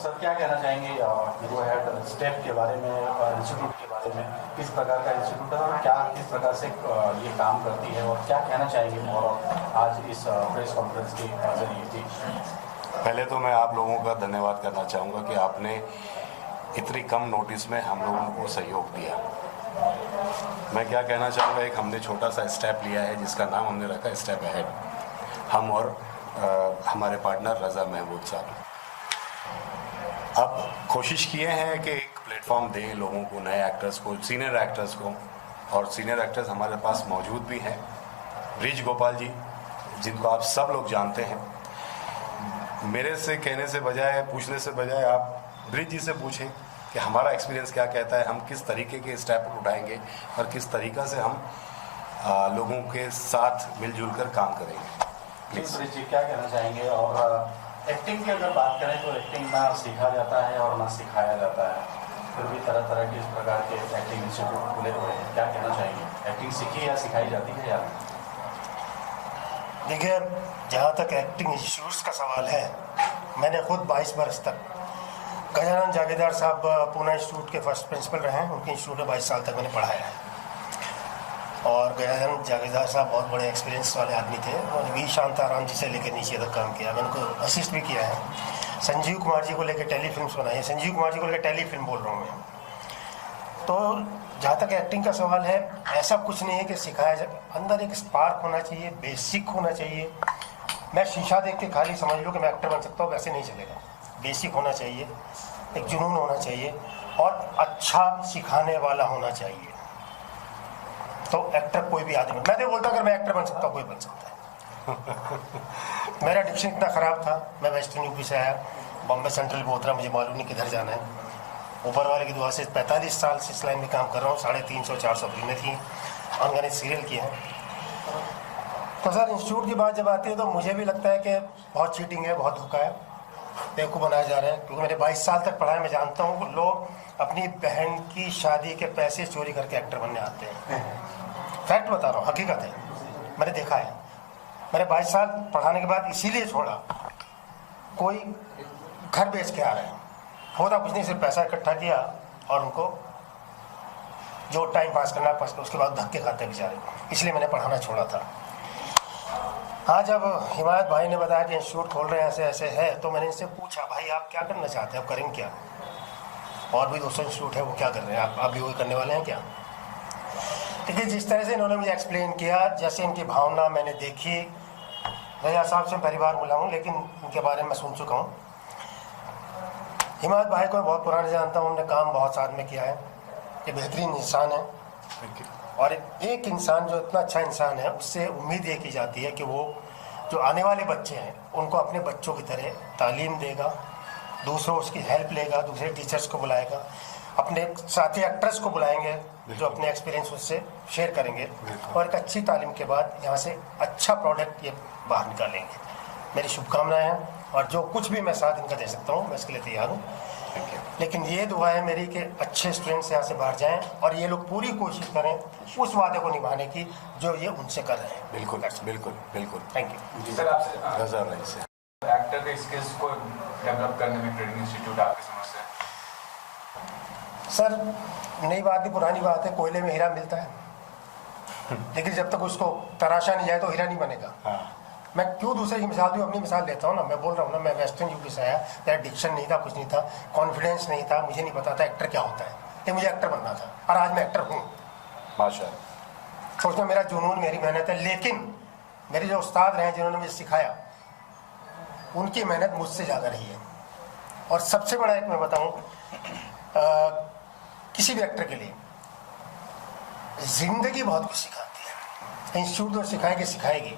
Sir क्या कहना चाहेंगे हीरो हेड स्टेप के बारे में और इंस्टीट्यूट के बारे में, किस प्रकार का इंस्टीट्यूट है और क्या किस प्रकार से ये काम करती है, और क्या कहना चाहेंगे और आज इस प्रेस कॉन्फ्रेंस के जरिए? जी, पहले तो मैं आप लोगों का धन्यवाद करना चाहूँगा कि आपने इतनी कम नोटिस में हम लोगों को सहयोग दिया। मैं क्या कहना चाहूँगा, एक हमने छोटा सा स्टेप लिया है जिसका नाम हमने रखा स्टेप अहेड, हम और हमारे पार्टनर रज़ा महमूद साहब। अब कोशिश किए हैं कि एक प्लेटफॉर्म दें लोगों को, नए एक्टर्स को, सीनियर एक्टर्स को, और सीनियर एक्टर्स हमारे पास मौजूद भी हैं। ब्रिज गोपाल जी, जिनको आप सब लोग जानते हैं, मेरे से कहने से बजाय, पूछने से बजाय आप ब्रिज जी से पूछें कि हमारा एक्सपीरियंस क्या कहता है, हम किस तरीके के स्टेप उठाएंगे और किस तरीक़ा से हम लोगों के साथ मिलजुल कर काम करेंगे। प्लीज़ ब्रिज जी क्या कहना चाहेंगे? और एक्टिंग की अगर बात करें तो एक्टिंग ना सीखा जाता है और ना सिखाया जाता है, फिर भी तरह तरह के इस प्रकार के एक्टिंग इंस्टीट्यूट खुले हुए हैं, क्या कहना चाहेंगे? एक्टिंग सीखी या सिखाई जाती है या? देखिए, जहाँ तक एक्टिंग इंस्टीट्यूट्स का सवाल है, मैंने खुद 22 बरस तक, गजानन जागीरदार साहब पूना इंस्टीट्यूट के फर्स्ट प्रिंसिपल रहे हैं, उनके इंस्टीट्यूट में 22 साल तक मैंने पढ़ाया है। और गजानन जागीरदार साहब बहुत बड़े एक्सपीरियंस वाले आदमी थे, उन्होंने वी शांताराम जी से लेकर नीचे तक काम किया, मैंने उनको असिस्ट भी किया है। संजीव कुमार जी को लेकर टेलीफिल्म बनाई है, संजीव कुमार जी को लेकर टेलीफिल्म बोल रहा हूँ मैं। तो जहाँ तक एक्टिंग का सवाल है, ऐसा कुछ नहीं है कि सिखाया जाए, अंदर एक स्पार्क होना चाहिए, बेसिक होना चाहिए। मैं शीशा देख के खाली समझ लो कि मैं एक्टर बन सकता हूँ, वैसे नहीं चलेगा। बेसिक होना चाहिए, एक जुनून होना चाहिए और अच्छा सिखाने वाला होना चाहिए। तो एक्टर कोई भी आदमी, मैं तो बोलता अगर मैं एक्टर बन सकता हूँ, कोई बन सकता है। मेरा डिक्शन इतना ख़राब था, मैं वेस्टर्न यूपी से आया, बॉम्बे सेंट्रल में उतरा, मुझे मालूम नहीं किधर जाना है। ऊपर वाले की दुआ से 45 साल से इस लाइन में काम कर रहा हूँ, 350-400 फिल्में थी, अनगिनत सीरियल किए हैं। तो सर, इंस्टीट्यूट की बात जब आती है तो मुझे भी लगता है कि बहुत चीटिंग है, बहुत धोखा है, बेवकूफ़ बनाया जा रहा है। क्योंकि मैंने 22 साल तक पढ़ा है, मैं जानता हूँ कि लोग अपनी बहन की शादी के पैसे चोरी करके एक्टर बनने आते हैं। फैक्ट बता रहा हूँ, हकीकत है, मैंने देखा है। मैंने 22 साल पढ़ाने के बाद इसीलिए छोड़ा, कोई घर बेच के आ रहे हैं, होता कुछ नहीं, सिर्फ पैसा इकट्ठा किया और उनको जो टाइम पास करना पास कर, उसके बाद धक्के खाते बेचारे, इसलिए मैंने पढ़ाना छोड़ा था। हाँ, जब हिमायत भाई ने बताया कि इंस्टीट्यूट खोल रहे हैं, ऐसे ऐसे है, तो मैंने इनसे पूछा, भाई आप क्या करना चाहते हैं, आप करेंगे क्या? और भी 200 इंस्टीट्यूट है, वो क्या कर रहे हैं, आप भी वही करने वाले हैं क्या? देखिए, जिस तरह से इन्होंने मुझे एक्सप्लेन किया, जैसे इनकी भावना मैंने देखी, रज़ा साहब से पहली बार मिला हूँ, लेकिन उनके बारे में मैं सुन चुका हूँ। हिमायत भाई को मैं बहुत पुराने जानता हूँ, उन्होंने काम बहुत साथ में किया है, ये बेहतरीन इंसान है। और एक इंसान जो इतना अच्छा इंसान है, उससे उम्मीद ये की जाती है कि वो जो आने वाले बच्चे हैं उनको अपने बच्चों की तरह तालीम देगा, दूसरों उसकी हेल्प लेगा, दूसरे टीचर्स को बुलाएगा, अपने साथी एक्टर्स को बुलाएंगे जो अपने एक्सपीरियंस उससे शेयर करेंगे, और एक अच्छी तालीम के बाद यहाँ से अच्छा प्रोडक्ट ये बाहर निकालेंगे। मेरी शुभकामनाएं हैं, और जो कुछ भी मैं साथ इनका दे सकता हूँ मैं इसके लिए तैयार हूँ। लेकिन ये दुआ है मेरी कि अच्छे स्टूडेंट्स यहाँ से बाहर जाएं और ये लोग पूरी कोशिश करें उस वादे को निभाने की जो ये उनसे कर रहे हैं। बिल्कुल बिल्कुल बिल्कुल। थैंक यू जी सर, आपसे रज़ा भाई से एक्टर के स्किल्स को डेवलप करने में ट्रेनिंग इंस्टीट्यूट आपकी समझ से? सर, नई बात नहीं, पुरानी बात है, कोयले में हीरा मिलता है, लेकिन जब तक उसको तराशा नहीं जाए तो हीरा नहीं बनेगा। मैं क्यों दूसरे की मिसाल दूँ, अपनी मिसाल लेता हूँ ना। मैं बोल रहा हूँ ना, मैं वेस्टर्न यूपी से आया, मेरा डिक्शन नहीं था, कुछ नहीं था, कॉन्फिडेंस नहीं था, मुझे नहीं पता था एक्टर क्या होता है, लेकिन मुझे एक्टर बनना था, और आज मैं एक्टर हूँ माशाअल्लाह। तो उसमें मेरा जुनून, मेरी मेहनत है। लेकिन मेरे जो उस्ताद रहे जिन्होंने मुझे सिखाया, उनकी मेहनत मुझसे ज़्यादा रही है। और सबसे बड़ा एक मैं बताऊँ, किसी भी एक्टर के लिए ज़िंदगी बहुत कुछ सिखाती है। इंस्टीट्यूट तो सिखाएगी सिखाएगी,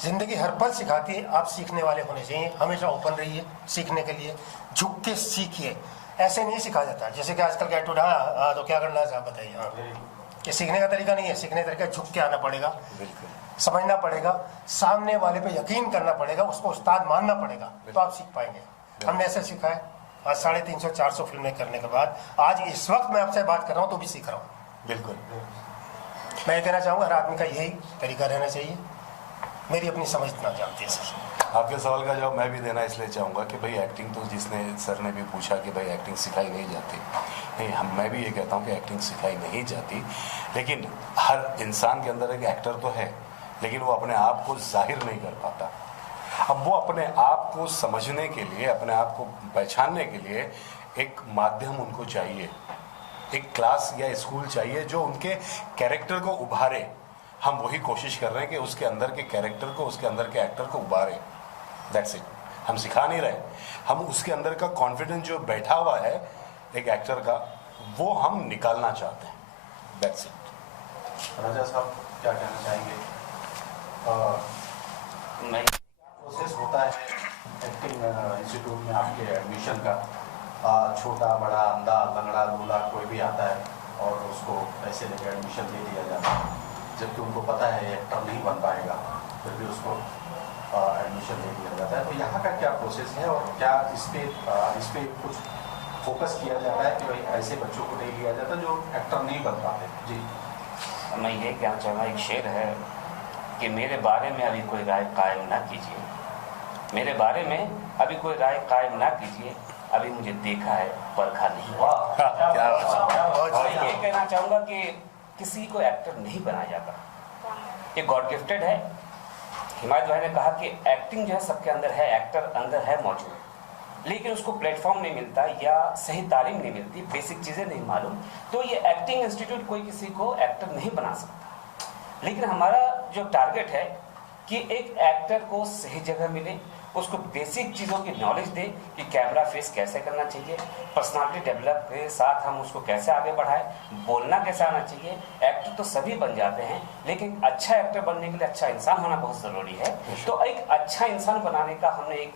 ज़िंदगी हर पल सिखाती है। आप सीखने वाले होने चाहिए, हमेशा ओपन रहिए सीखने के लिए, झुक के सीखिए। ऐसे नहीं सिखा जाता जैसे कि आजकल का एटीट्यूड, हाँ तो क्या करना है साहब बताइए। हाँ, ये सीखने का तरीका नहीं है। सीखने का तरीका झुक के आना पड़ेगा, समझना पड़ेगा, सामने वाले पे यकीन करना पड़ेगा, उसको उस्ताद मानना पड़ेगा, तो आप सीख पाएंगे। हमने ऐसे सीखा है। आज 350-400 फिल्में करने के बाद आज इस वक्त मैं आपसे बात कर रहा हूँ तो भी सीख रहा हूँ। बिल्कुल। मैं ये कहना चाहूँगा, हर आदमी का यही तरीका रहना चाहिए। मेरी अपनी समझ इतना जानती है सर। आपके सवाल का जवाब मैं भी देना इसलिए चाहूँगा कि भाई एक्टिंग तो जिसने सर ने भी पूछा कि भाई एक्टिंग सिखाई नहीं जाती, नहीं मैं भी ये कहता हूँ कि एक्टिंग सिखाई नहीं जाती, लेकिन हर इंसान के अंदर एक एक्टर तो है, लेकिन वो अपने आप को जाहिर नहीं कर पाता। अब वो अपने आप को समझने के लिए, अपने आप को पहचानने के लिए एक माध्यम उनको चाहिए, एक क्लास या स्कूल चाहिए जो उनके कैरेक्टर को उभारे। हम वही कोशिश कर रहे हैं कि उसके अंदर के कैरेक्टर को, उसके अंदर के एक्टर को उभारे। That's it. हम सिखा नहीं रहे, हम उसके अंदर का कॉन्फिडेंस जो बैठा हुआ है एक एक्टर का, वो हम निकालना चाहते हैं। That's it. राजा साहब क्या कहना चाहेंगे? मैं प्रोसेस होता है एक्टिंग इंस्टीट्यूट में आपके एडमिशन का, छोटा बड़ा अंधा लंगड़ा लूला कोई भी आता है और उसको पैसे लेकर एडमिशन दे दिया जाता है, जबकि उनको पता है एक्टर नहीं बन पाएगा, फिर भी उसको एडमिशन दे दिया जाता है। तो यहाँ का क्या प्रोसेस है और क्या इस पे कुछ फोकस किया जाता है कि भाई ऐसे बच्चों को नहीं लिया जाता जो एक्टर नहीं बन पाते? जी, मैं ये कहना चाहूँगा, एक शेर है कि मेरे बारे में अभी कोई राय कायम ना कीजिए, मेरे बारे में अभी कोई राय कायम ना कीजिए, अभी मुझे देखा है परखा नहीं। क्या बात है। मैं ये कहना चाहूँगा कि किसी को एक्टर नहीं बनाया जाता, ये गॉड गिफ्टेड है। हिमायत भाई ने कहा कि एक्टिंग जो है सबके अंदर है, एक्टर अंदर है मौजूद, लेकिन उसको प्लेटफॉर्म नहीं मिलता या सही तालीम नहीं मिलती, बेसिक चीज़ें नहीं मालूम, तो ये एक्टिंग इंस्टीट्यूट कोई किसी को एक्टर नहीं बना सकता। लेकिन हमारा जो टारगेट है कि एक एक्टर को सही जगह मिले, उसको बेसिक चीज़ों की नॉलेज दे कि कैमरा फेस कैसे करना चाहिए, पर्सनालिटी डेवलप के साथ हम उसको कैसे आगे बढ़ाएं, बोलना कैसे आना चाहिए। एक्टर तो सभी बन जाते हैं, लेकिन अच्छा एक्टर बनने के लिए अच्छा इंसान होना बहुत ज़रूरी है। तो एक अच्छा इंसान बनाने का हमने एक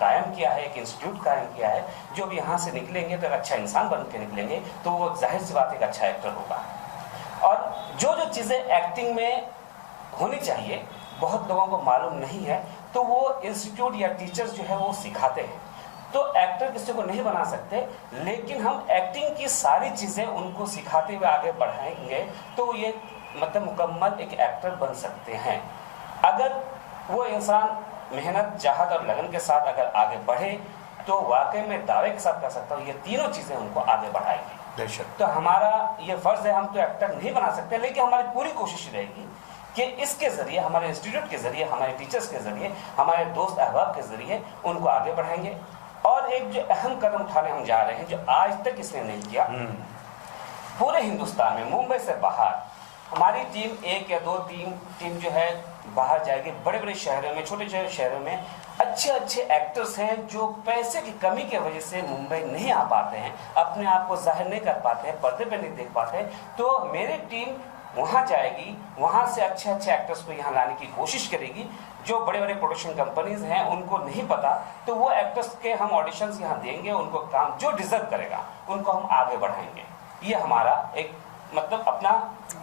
कायम किया है, एक इंस्टीट्यूट कायम किया है, जो भी यहाँ से निकलेंगे तो अच्छा इंसान बन के निकलेंगे तो वो जाहिर सी बात एक अच्छा एक्टर होगा। और जो जो चीज़ें एक्टिंग में होनी चाहिए बहुत लोगों को मालूम नहीं है, तो वो इंस्टीट्यूट या टीचर्स जो है वो सिखाते हैं। तो एक्टर किसी को नहीं बना सकते, लेकिन हम एक्टिंग की सारी चीज़ें उनको सिखाते हुए आगे बढ़ाएंगे तो ये मतलब मुकम्मल एक एक्टर बन सकते हैं। अगर वो इंसान मेहनत, चाहत और लगन के साथ अगर आगे बढ़े तो वाकई में दावे के साथ कह सकता हूँ ये तीनों चीज़ें उनको आगे बढ़ाएंगी। बेशक। तो हमारा ये फ़र्ज़ है, हम तो एक्टर नहीं बना सकते, लेकिन हमारी पूरी कोशिश रहेगी कि इसके ज़रिए, हमारे इंस्टीट्यूट के ज़रिए, हमारे टीचर्स के ज़रिए, हमारे दोस्त अहबाब के ज़रिए उनको आगे बढ़ाएंगे। और एक जो अहम कदम उठाने हम जा रहे हैं, जो आज तक इसने नहीं किया, पूरे हिंदुस्तान में मुंबई से बाहर हमारी टीम, एक या दो टीम जो है बाहर जाएगी, बड़े बड़े शहरों में, छोटे छोटे शहरों में अच्छे अच्छे एक्टर्स हैं जो पैसे की कमी की वजह से मुंबई नहीं आ पाते हैं, अपने आप को जाहिर नहीं कर पाते हैं, पर्दे पे नहीं देख पाते हैं। तो मेरी टीम वहाँ जाएगी, वहाँ से अच्छे अच्छे एक्टर्स को यहाँ लाने की कोशिश करेगी। जो बड़े बड़े प्रोडक्शन कंपनीज हैं उनको नहीं पता, तो वो एक्टर्स के हम ऑडिशंस यहाँ देंगे, उनको काम जो डिजर्व करेगा उनको हम आगे बढ़ाएंगे। ये हमारा एक मतलब अपना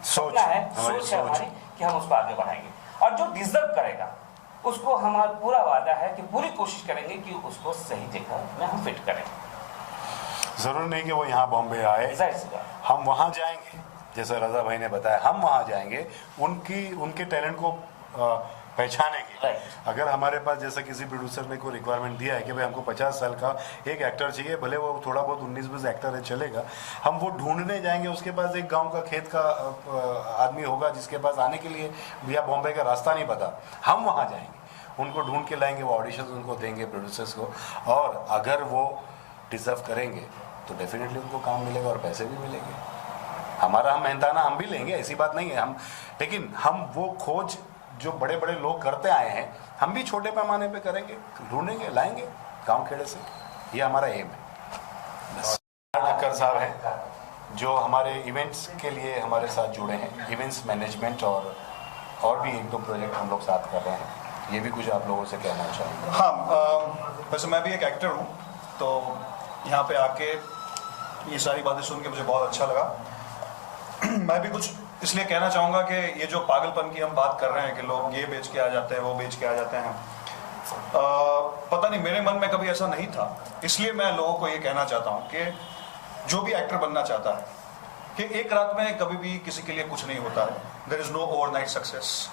सोच है, सोच है हमारी कि हम उसको आगे बढ़ाएंगे। और जो डिजर्व करेगा उसको हमारा पूरा वादा है कि पूरी कोशिश करेंगे कि उसको सही जगह में हम फिट करें। जरूर नहीं कि वो यहाँ बॉम्बे आए, हम वहाँ जाएंगे, जैसे रजा भाई ने बताया, हम वहाँ जाएंगे, उनके टैलेंट को पहचानेंगे। अगर हमारे पास जैसे किसी प्रोड्यूसर ने कोई रिक्वायरमेंट दिया है कि भाई हमको 50 साल का एक एक्टर चाहिए, भले वो थोड़ा बहुत 19-20 एक्टर है चलेगा, हम वो ढूंढने जाएंगे। उसके पास एक गांव का खेत का आदमी होगा जिसके पास आने के लिए भैया बॉम्बे का रास्ता नहीं पता, हम वहाँ जाएंगे, उनको ढूंढ के लाएंगे, वो ऑडिशन उनको देंगे प्रोड्यूसर्स को, और अगर वो डिजर्व करेंगे तो डेफिनेटली उनको काम मिलेगा और पैसे भी मिलेंगे। हमारा हम मेहनताना हम भी लेंगे, ऐसी बात नहीं है हम, लेकिन हम वो खोज जो बड़े बड़े लोग करते आए हैं हम भी छोटे पैमाने पे करेंगे, ढूंढेंगे, लाएंगे गांव खेड़े से। ये हमारा एम है। ठक्कर साहब हैं जो हमारे इवेंट्स के लिए हमारे साथ जुड़े हैं, इवेंट्स मैनेजमेंट और भी एक दो प्रोजेक्ट हम लोग साथ कर रहे हैं। ये भी कुछ आप लोगों से कहना चाहेंगे? हाँ, वैसे मैं भी एक एक्टर हूँ, तो यहाँ पे आके ये सारी बातें सुन के मुझे बहुत अच्छा लगा। मैं भी कुछ इसलिए कहना चाहूँगा कि ये जो पागलपन की हम बात कर रहे हैं कि लोग ये बेच के आ जाते हैं, वो बेच के आ जाते हैं, पता नहीं मेरे मन में कभी ऐसा नहीं था। इसलिए मैं लोगों को ये कहना चाहता हूँ कि जो भी एक्टर बनना चाहता है कि एक रात में कभी भी किसी के लिए कुछ नहीं होता है। There is no overnight success.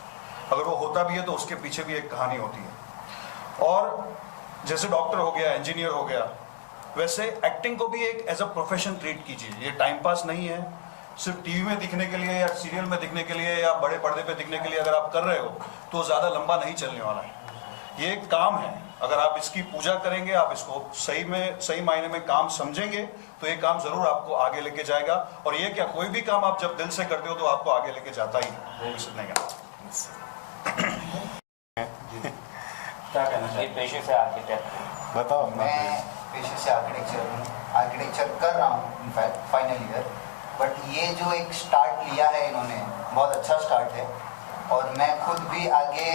अगर वो होता भी है तो उसके पीछे भी एक कहानी होती है। और जैसे डॉक्टर हो गया, इंजीनियर हो गया, वैसे एक्टिंग को भी एक एज अ प्रोफेशन ट्रीट कीजिए। ये टाइम पास नहीं है, सिर्फ टीवी में दिखने के लिए या सीरियल में दिखने के लिए या बड़े पर्दे पे दिखने के लिए अगर आप कर रहे हो तो ज़्यादा लंबा नहीं चलने वाला है। ये एक काम है, अगर आप इसकी पूजा करेंगे, आप इसको सही मायने में काम समझेंगे तो ये काम ज़रूर आपको आगे लेके जाएगा। और ये क्या, कोई भी काम आप जब दिल से करते हो तो आपको आगे लेके जाता ही है। क्या कहना ये चाहिए? पेशे से आर्किटेक्ट बताओ अपना। मैं पेशे से आर्किटेक्चर हूँ, आर्किटेक्चर कर रहा हूँ इनफैक्ट फाइनल ईयर। बट ये जो एक स्टार्ट लिया है इन्होंने, बहुत अच्छा स्टार्ट है। और मैं खुद भी आगे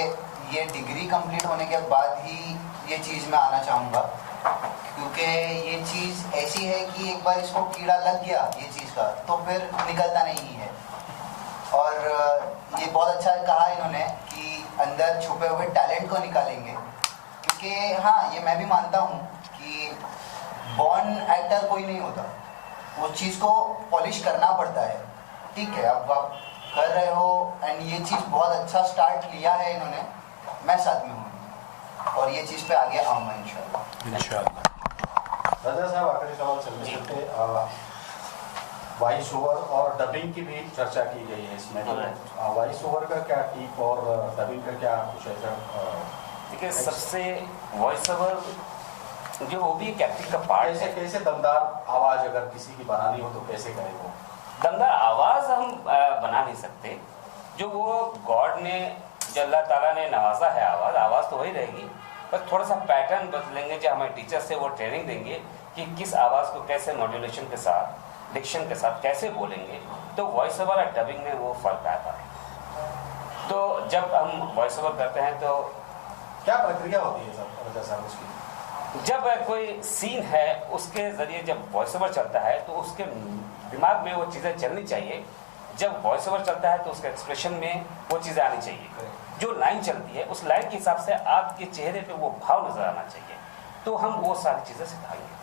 ये डिग्री कंप्लीट होने के बाद ही ये चीज़ में आना चाहूँगा, क्योंकि ये चीज़ ऐसी है कि एक बार इसको कीड़ा लग गया ये चीज़ का तो फिर निकलता नहीं है। और ये बहुत अच्छा कहा इन्होंने कि अंदर छुपे हुए टैलेंट को निकालेंगे, क्योंकि हाँ, ये मैं भी मानता हूँ कि बॉर्न एक्टर कोई नहीं होता, उस चीज़ को पॉलिश करना पड़ता है। ठीक है, अब आप कर रहे हो एंड ये चीज़ बहुत अच्छा स्टार्ट लिया है इन्होंने, मैं साथ में हूँ और ये चीज़ पे आगे आऊँगा इंशाल्लाह। राजा साहब, आखिरी सवाल चलते वॉइस ओवर और डबिंग की भी चर्चा की गई है इसमें। वॉइस ओवर का क्या टिप और डबिंग का क्या कुछ ऐसा? देखिए, सबसे वॉइस ओवर जो वो भी एक एक्टिंग का पार्ट है। कैसे दमदार आवाज अगर किसी की बनानी हो तो कैसे करें वो? दमदार आवाज़ हम बना नहीं सकते। जो वो गॉड ने, जो अल्लाह ताला ने नवाजा है, आवाज़ तो वही रहेगी, पर थोड़ा सा पैटर्न बदलेंगे। जो हमारे टीचर से वो ट्रेनिंग देंगे कि किस आवाज़ को कैसे मॉड्यूलेशन के साथ, डिक्शन के साथ कैसे बोलेंगे, तो वॉइस ओवर और डबिंग में वो फर्क आता है। तो जब हम वॉइस ओवर करते हैं तो क्या प्रक्रिया होती है सर राजा साहब उसकी? जब कोई सीन है उसके ज़रिए जब वॉइस ओवर चलता है तो उसके दिमाग में वो चीज़ें चलनी चाहिए। जब वॉइस ओवर चलता है तो उसके एक्सप्रेशन में वो चीज़ें आनी चाहिए। जो लाइन चलती है उस लाइन के हिसाब से आपके चेहरे पे वो भाव नज़र आना चाहिए। तो हम वो सारी चीज़ें सिखाएंगे।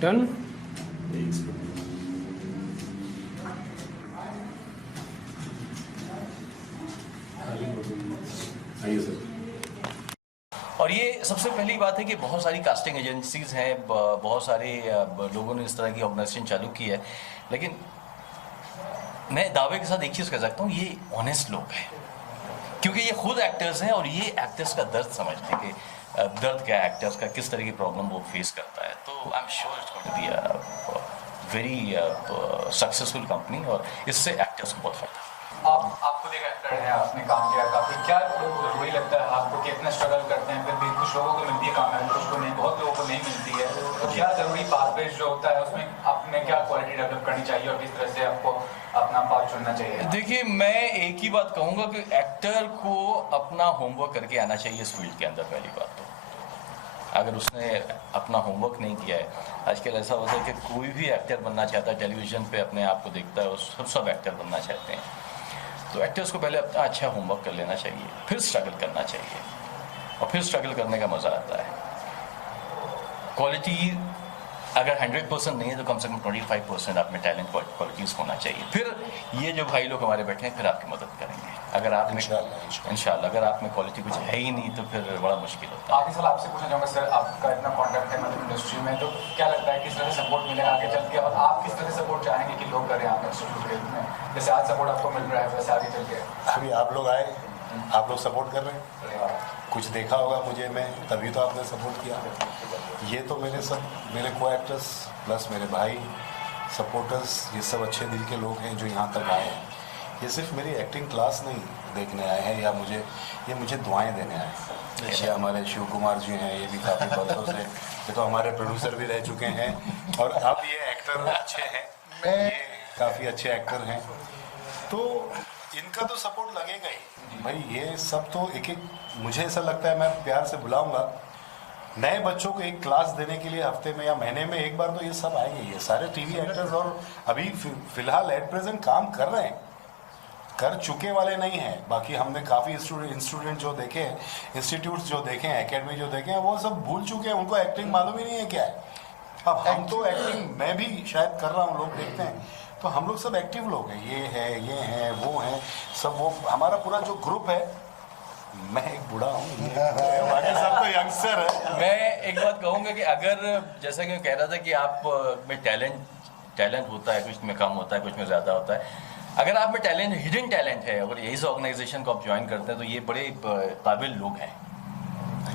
डन। और ये सबसे पहली बात है कि बहुत सारी कास्टिंग एजेंसीज हैं, बहुत सारे लोगों ने इस तरह की ऑर्गेनाइजेशन चालू की है, लेकिन मैं दावे के साथ एक चीज़ कह सकता हूँ, ये ऑनेस्ट लोग हैं, क्योंकि ये खुद एक्टर्स हैं और ये एक्टर्स का दर्द समझते हैं कि दर्द क्या है एक्टर्स का, किस तरह की प्रॉब्लम वो फेस करता है। तो I am sure it's going to be a very successful company और इससे एक्टर्स को बहुत फायदा। आप खुद एक एक्टर हैं, आपने काम किया काफ़ी, क्या जरूरी लगता है आपको कि इतना स्ट्रगल करते हैं, फिर भी कुछ लोगों को मिलती है कामयाबी, कुछ को नहीं, बहुत लोगों को नहीं मिलती है, तो क्या जरूरी पाथवेज जो होता है उसमें आपने क्या क्वालिटी डेवलप करनी चाहिए और किस तरह से आपको अपना पाथ चुनना चाहिए? देखिए, मैं एक ही बात कहूँगा कि एक्टर को अपना होमवर्क करके आना चाहिए इस फील्ड के अंदर। पहली बात तो अगर उसने अपना होमवर्क नहीं किया है, आजकल ऐसा होता है कि कोई भी एक्टर बनना चाहता है, टेलीविज़न पे अपने आप को देखता है और सब एक्टर बनना चाहते हैं। तो एक्टर्स को पहले अपना अच्छा होमवर्क कर लेना चाहिए, फिर स्ट्रगल करना चाहिए, और फिर स्ट्रगल करने का मज़ा आता है। क्वालिटी अगर 100% नहीं है तो कम से कम 25% आप में टैलेंट क्वालिटीज़ होना चाहिए। फिर ये जो भाई लोग हमारे बैठे हैं फिर आपकी मदद करेंगे। अगर आप में इंशाल्लाह अगर आप में क्वालिटी कुछ है ही नहीं तो फिर बड़ा मुश्किल होता है। आखिरी सवाल आपसे पूछना चाहूँगा सर, आपका इतना कॉन्टैक्ट है मतलब इंडस्ट्री में, तो क्या लगता है किस तरह से सपोर्ट मिलेगा आगे चल के, और आप किस तरह से सपोर्ट चाहेंगे कि लोग करें आप इंस्टीट्यूट के में, जैसे आज सपोर्ट आपको मिल रहा है वैसे आगे चल के? अभी आप लोग आए, आप लोग सपोर्ट कर रहे हैं, कुछ देखा होगा मुझे मैं, तभी तो आपने सपोर्ट किया। ये तो मेरे को एक्टर्स प्लस मेरे भाई सपोर्टर्स, ये सब अच्छे दिल के लोग हैं जो यहाँ तक आए हैं। ये सिर्फ मेरी एक्टिंग क्लास नहीं देखने आए हैं या मुझे दुआएं देने आए हैं। जैसे हमारे शिव कुमार जी हैं, ये भी काफ़ी बरसों से, ये तो हमारे प्रोड्यूसर भी रह चुके हैं और अब ये एक्टर अच्छे हैं, ये काफ़ी अच्छे एक्टर हैं, तो इनका तो सपोर्ट लगेगा ही भाई। ये सब तो एक मुझे ऐसा लगता है, मैं प्यार से बुलाऊंगा नए बच्चों को एक क्लास देने के लिए, हफ्ते में या महीने में एक बार तो ये सब आएंगे। ये सारे टीवी एक्टर्स और अभी फिलहाल एट प्रेजेंट काम कर रहे हैं, कर चुके वाले नहीं हैं। बाकी हमने काफ़ी इंस्टीट्यूट जो देखे हैं, इंस्टीट्यूट्स जो देखे हैं, एकेडमी जो देखे हैं, वो सब भूल चुके हैं, उनको एक्टिंग मालूम ही नहीं है क्या है। अब हम तो एक्टिंग, मैं भी शायद कर रहा हूँ, लोग देखते हैं, तो हम लोग सब एक्टिव लोग हैं, ये हैं वो हैं सब, वो हमारा पूरा जो ग्रुप है, मैं एक बूढ़ा हूँ, बाकी सब तो यंगस्टर है। मैं एक बात कहूँगा कि अगर जैसा कि मैं कह रहा था कि आप में टैलेंट होता है, कुछ में कम होता है, कुछ में ज़्यादा होता है, अगर आप में टैलेंट, हिडन टैलेंट है, अगर यही ऑर्गेनाइजेशन को आप ज्वाइन करते हैं तो ये बड़े काबिल लोग हैं।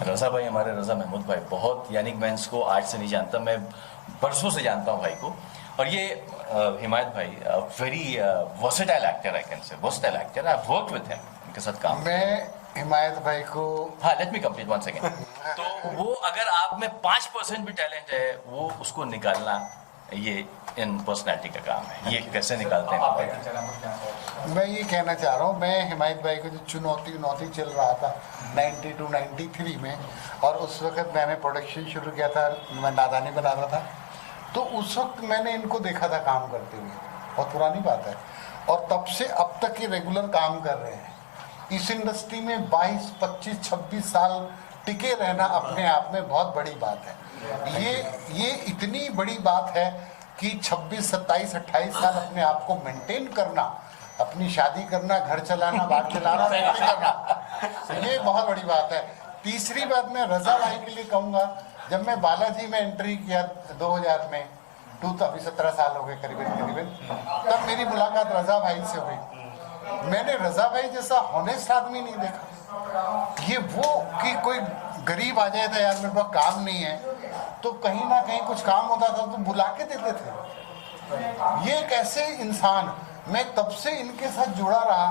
रज़ा भाई, हमारे रज़ा महमूद भाई, बहुत, यानी मैं इसको आज से नहीं जानता, मैं बरसों से जानता हूँ भाई को। और ये हिमायत भाई, very versatile actor, I can say versatile actor, I work with him, उनके साथ काम। मैं हिमायत भाई को, हाँ, लेट मी कंप्लीट 1 सेकेंड। तो वो अगर आप में 5% भी टैलेंट है, वो उसको निकालना ये इन पर्सनैलिटी का काम है। ये कैसे निकालते हैं? मैं ये कहना चाह रहा हूँ, मैं हिमायत भाई को जो चुनौती चल रहा था 92 93 में, और उस वक्त मैंने प्रोडक्शन शुरू किया था, मैं नादानी बना रहा था, तो उस वक्त मैंने इनको देखा था काम करते हुए, बहुत पुरानी बात है, और तब से अब तक ये रेगुलर काम कर रहे हैं। इस इंडस्ट्री में 22, 25, 26 साल टिके रहना अपने आप में बहुत बड़ी बात है। ये इतनी बड़ी बात है कि 26, 27, 28 साल अपने आप को मेंटेन करना, अपनी शादी करना, घर चलाना, बात चलाना, नौकरी करना, ये बहुत बड़ी बात है। तीसरी बात मैं रज़ा भाई के लिए कहूँगा, जब मैं बालाजी में एंट्री किया 2000 में, अभी 17 साल हो गए करीबन, तब मेरी मुलाकात रज़ा भाई से हुई। मैंने रज़ा भाई जैसा हॉनेस्ट आदमी नहीं देखा। ये वो कि कोई गरीब आ जाए था, यार मेरे पास काम नहीं है, तो कहीं ना कहीं कुछ काम होता था तो बुला के देते थे। ये एक ऐसे इंसान, मैं तब से इनके साथ जुड़ा रहा,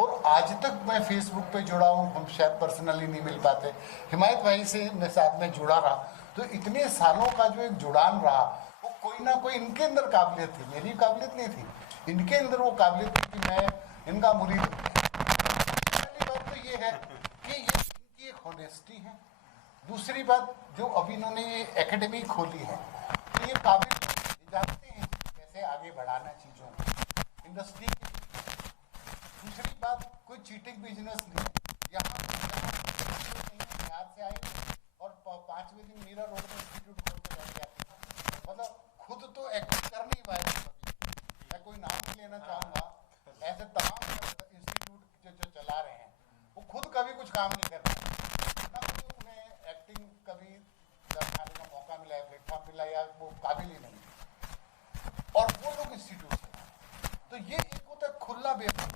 और आज तक मैं फेसबुक पे जुड़ा हूँ, हम शायद पर्सनली नहीं मिल पाते। हिमायत भाई से मैं साथ में जुड़ा रहा, तो इतने सालों का जो एक जुड़ान रहा, वो कोई ना कोई इनके अंदर काबिलियत थी, मेरी काबिलियत नहीं थी, इनके अंदर वो काबिलियत थी कि मैं इनका मुरीद हूँ। पहली बात तो ये है कि ये इनकी एक ऑनेस्टी है। दूसरी बात, जो अभी इन्होंने ये एकेडमी खोली है, तो ये काबिल जानते हैं कैसे आगे बढ़ाना चीज़ों को, इंडस्ट्री की। दूसरी बात, कोई चीटिंग बिजनेस नहीं है। यहाँ बिहार से आए और 5वें दिन मीरा रोड में इंस्टीट्यूट खोल के बैठ गया, मतलब खुद तो एक्टिंग कर नहीं पाए कभी। मैं कोई नाम नहीं लेना चाहूँगा, ऐसे तमाम इंस्टीट्यूट जो चला रहे हैं, वो खुद कभी कुछ काम नहीं कर पाए, ना कोई उन्हें एक्टिंग कभी दिखाने का मौका मिला है, प्लेटफॉर्म मिला, या वो काबिल ही नहीं, और वो लोग इंस्टीट्यूट से। तो ये एक होता है खुला बेवकूफ़,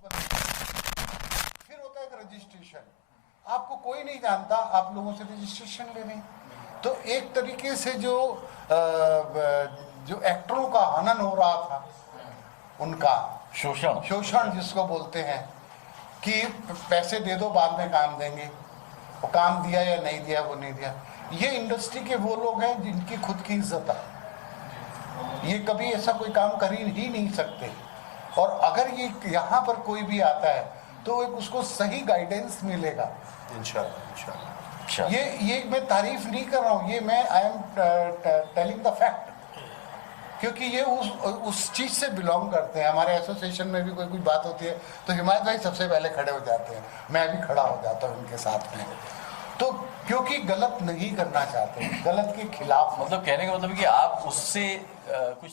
फिर होता है एक रजिस्ट्रेशन, आपको कोई नहीं जानता, आप लोगों से रजिस्ट्रेशन ले रहे हैं। तो एक तरीके से जो एक्टरों का हनन हो रहा था, उनका शोषण जिसको बोलते हैं, कि पैसे दे दो बाद में काम देंगे, वो काम दिया या नहीं दिया, वो नहीं दिया। ये इंडस्ट्री के वो लोग हैं जिनकी खुद की इज्जत है, ये कभी ऐसा कोई काम कर ही नहीं सकते। और अगर ये यहाँ पर कोई भी आता है तो एक उसको सही गाइडेंस मिलेगा इंशाल्लाह। ये मैं तारीफ नहीं कर रहा हूँ, ये मैं I am telling the fact, क्योंकि ये उस चीज़ से बिलोंग करते हैं। हमारे एसोसिएशन में भी कोई बात होती है तो हिमायत भाई सबसे पहले खड़े हो जाते हैं, मैं भी खड़ा हो जाता हूँ उनके साथ में, तो क्योंकि गलत नहीं करना चाहते, गलत के खिलाफ। मतलब कहने का मतलब कि आप उससे कुछ